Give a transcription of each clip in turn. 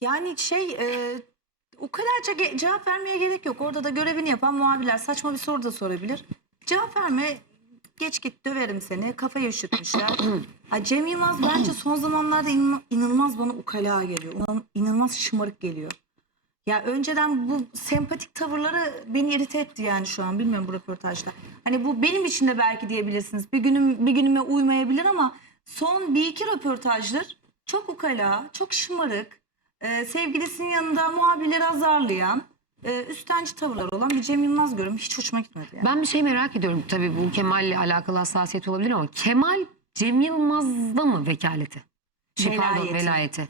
Yani şey e, o kadarca ge- cevap vermeye gerek yok. Orada da görevini yapan muhabirler saçma bir soru da sorabilir. Cevap verme geç git döverim seni kafayı üşütmüşler. ha, Cem Yılmaz bence son zamanlarda inanılmaz, inanılmaz bana ukala geliyor. İnan- İnanılmaz şımarık geliyor. Ya önceden bu sempatik tavırları beni irite etti yani şu an bilmiyorum bu röportajda. Hani bu benim için de belki diyebilirsiniz. Bir günüm bir günüme uymayabilir ama son bir iki röportajdır çok ukala, çok şımarık, e, sevgilisinin yanında muhabirleri azarlayan, e, üstenci tavırlar olan bir Cem Yılmaz görüyorum. Hiç hoşuma gitmedi yani. Ben bir şey merak ediyorum. Tabii bu Kemal'le alakalı hassasiyet olabilir ama Kemal Cem Yılmaz'da mı vekaleti? Şey, pardon Velayeti. velayeti.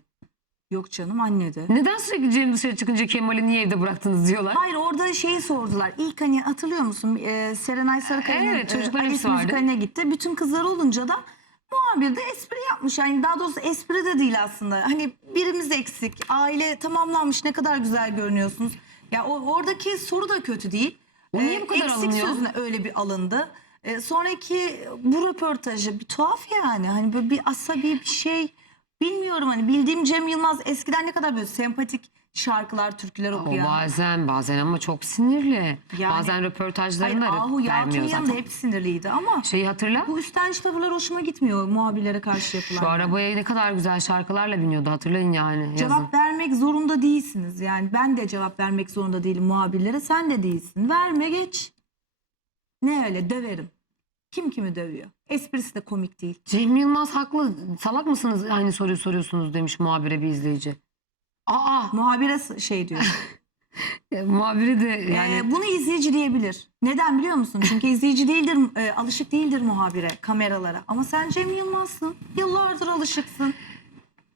Yok canım anne de. Neden sürekli Cem dışarı çıkınca Kemal'i niye evde bıraktınız diyorlar? Hayır orada şeyi sordular. İlk hani hatırlıyor musun? Ee, Serenay Sarıkaya'nın Evet, çocukların Alice hepsi vardı. müzikaline gitti. Bütün kızlar olunca da muhabir de espri yapmış. Yani daha doğrusu espri de değil aslında. Hani birimiz eksik. Aile tamamlanmış. Ne kadar güzel görünüyorsunuz. Ya o, oradaki soru da kötü değil. O niye bu kadar eksik alınıyor? sözüne öyle bir alındı. Ee, sonraki bu röportajı bir tuhaf yani. Hani böyle bir asabi bir şey. Bilmiyorum hani bildiğim Cem Yılmaz eskiden ne kadar böyle sempatik şarkılar, türküler O okuyan. bazen bazen ama çok sinirli. Yani- bazen Hayır röportajlarında Ahu vermiyor zaten. hep sinirliydi ama Şeyi hatırla. bu üstenci tavırlar hoşuma gitmiyor muhabirlere karşı yapılan. Şu arabaya ne kadar güzel şarkılarla biniyordu hatırlayın yani yazın. Cevap vermek zorunda değilsiniz. Yani ben de cevap vermek zorunda değilim muhabirlere. Sen de değilsin. Verme geç. Ne öyle döverim. Kim kimi dövüyor? Esprisi de komik değil. Cem Yılmaz haklı. Salak mısınız aynı soruyu soruyorsunuz demiş muhabire bir izleyici. Aa Muhabire şey diyor. e, muhabiri de yani Ee, bunu izleyici diyebilir. Neden biliyor musun? Çünkü izleyici değildir, e, alışık değildir muhabire, kameralara. Ama sen Cem Yılmaz'sın. Yıllardır alışıksın.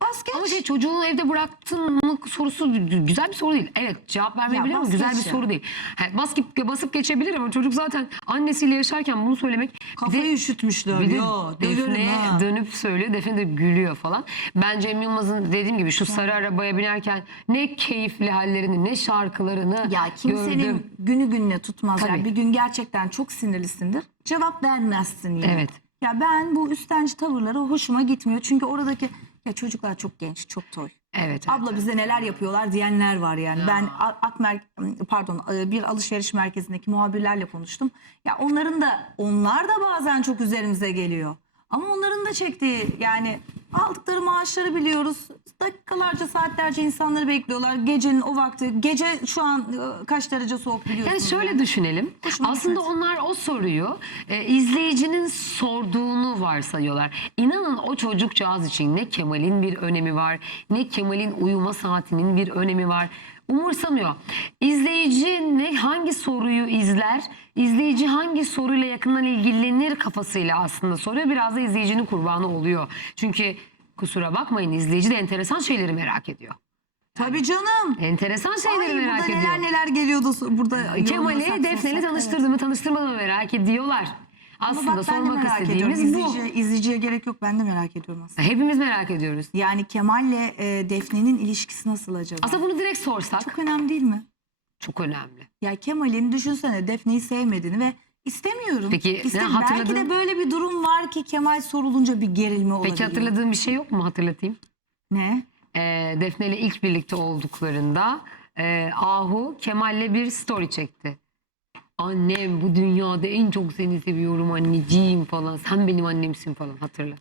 Bas geç. Ama şey çocuğunu evde bıraktın mı sorusu gü- güzel bir soru değil. Evet cevap vermeyebilir Ya ama güzel bir ya. soru değil. Ha, basıp, basıp geçebilir ama çocuk zaten annesiyle yaşarken bunu söylemek bir Kafayı de, üşütmüşler bir de Defne'ye dönüp söylüyor. Defne de gülüyor falan. Ben Cem Yılmaz'ın dediğim gibi şu sarı arabaya binerken ne keyifli hallerini ne şarkılarını Ya kimsenin gördüm. günü gününe tutmaz. Tabii. Yani bir gün gerçekten çok sinirlisindir. Cevap vermezsin yine. Evet. Ya ben bu üstenci tavırları hoşuma gitmiyor. Çünkü oradaki ya çocuklar çok genç, çok toy. Evet. evet. Abla bize neler yapıyorlar diyenler var yani. Ben A- Akmer pardon e, bir alışveriş merkezindeki muhabirlerle konuştum. Ya onların da onlar da bazen çok üzerimize geliyor. Ama onların da çektiği yani aldıkları maaşları biliyoruz. Dakikalarca saatlerce insanları bekliyorlar. Gecenin o vakti. Gece şu an e, kaç derece soğuk Yani biliyorsunuz. şöyle düşünelim. Hoşuma Aslında gitmedi. onlar o soruyu e, izleyicinin sorduğunu varsayıyorlar. İnanın o çocukcağız için ne Kemal'in bir önemi var, ne Kemal'in uyuma saatinin bir önemi var. Umursamıyor. İzleyici ne hangi soruyu izler, izleyici hangi soruyla yakından ilgilenir kafasıyla aslında soruyor. Biraz da izleyicinin kurbanı oluyor. Çünkü kusura bakmayın izleyici de enteresan şeyleri merak ediyor. Tabii canım. Enteresan Ay şeyleri merak burada ediyor. neler neler geliyordu burada. Kemal'i sorsak, tanıştırdı mı tanıştırmadı mı merak ediyorlar. Ama Aslında bak ben de sormak merak ediyorum. istediğimiz bu. İzleyici, izleyiciye gerek yok. Ben de merak ediyorum aslında. Hepimiz merak ediyoruz. Yani Kemal'le e, Defne'nin ilişkisi nasıl acaba? Aslında bunu direkt sorsak çok, Çok önemli değil mi? önemli. Ya Kemal'in düşünsene Defne'yi sevmediğini ve istemiyorum. Peki, ne İste- Belki de böyle bir durum var ki Kemal sorulunca bir gerilme olabiliyor. Peki hatırladığın bir şey yok mu hatırlatayım? Ne? Ee, Defne ile ilk birlikte olduklarında e, Ahu Kemal'le bir story çekti. Annem bu dünyada en çok seni seviyorum anneciğim falan. Sen benim annemsin falan hatırla.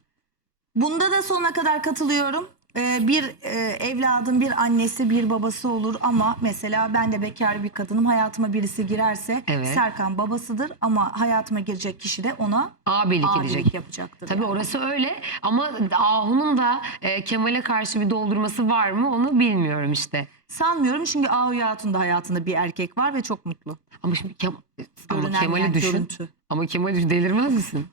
Bunda da sonuna kadar katılıyorum. Ee, bir e, evladın bir annesi bir babası olur ama mesela ben de bekar bir kadınım hayatıma birisi girerse Evet. Serkan babasıdır ama hayatıma girecek kişi de ona Abilik abilik edecek. yapacaktır. Tabii yani. orası öyle ama Ahu'nun da e, Kemal'e karşı bir doldurması var mı onu bilmiyorum işte. Sanmıyorum çünkü Ahu Hatun da hayatında bir erkek var ve çok mutlu. Ama şimdi Kem ama Görünen Kemal'i yani düşün. görüntü. Ama Kemal'i düşün, delirmez misin?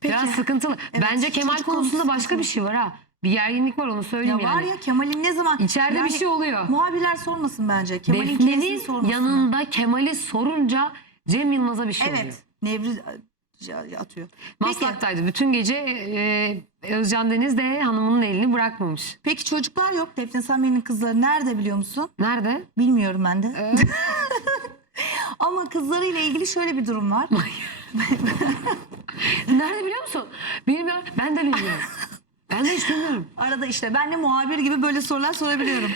Peki. Biraz sıkıntılı. Evet, Bence Kemal çocuk konusunda konusu başka bir şey var ha. Bir gerginlik var onu söyleyeyim Ya var yani. ya Kemal'in ne zaman... İçeride Yani bir şey oluyor. Muhabirler sormasın bence. Kemal'in kendisi Defne'nin sormasın. yanında Kemal'i sorunca Cem Yılmaz'a bir şey oluyor. Evet. Nevri e, atıyor. Maslak'taydı. Bütün gece e, Özcan Deniz de hanımının elini bırakmamış. peki çocuklar yok. Defne Samyeli'nin kızları nerede biliyor musun? Nerede? Bilmiyorum ben de. Ee, Ama kızlarıyla ilgili şöyle bir durum var. Nerede biliyor musun? Bilmiyorum. Ben de bilmiyorum. ben de hiç bilmiyorum. Arada işte ben de muhabir gibi böyle sorular sorabiliyorum.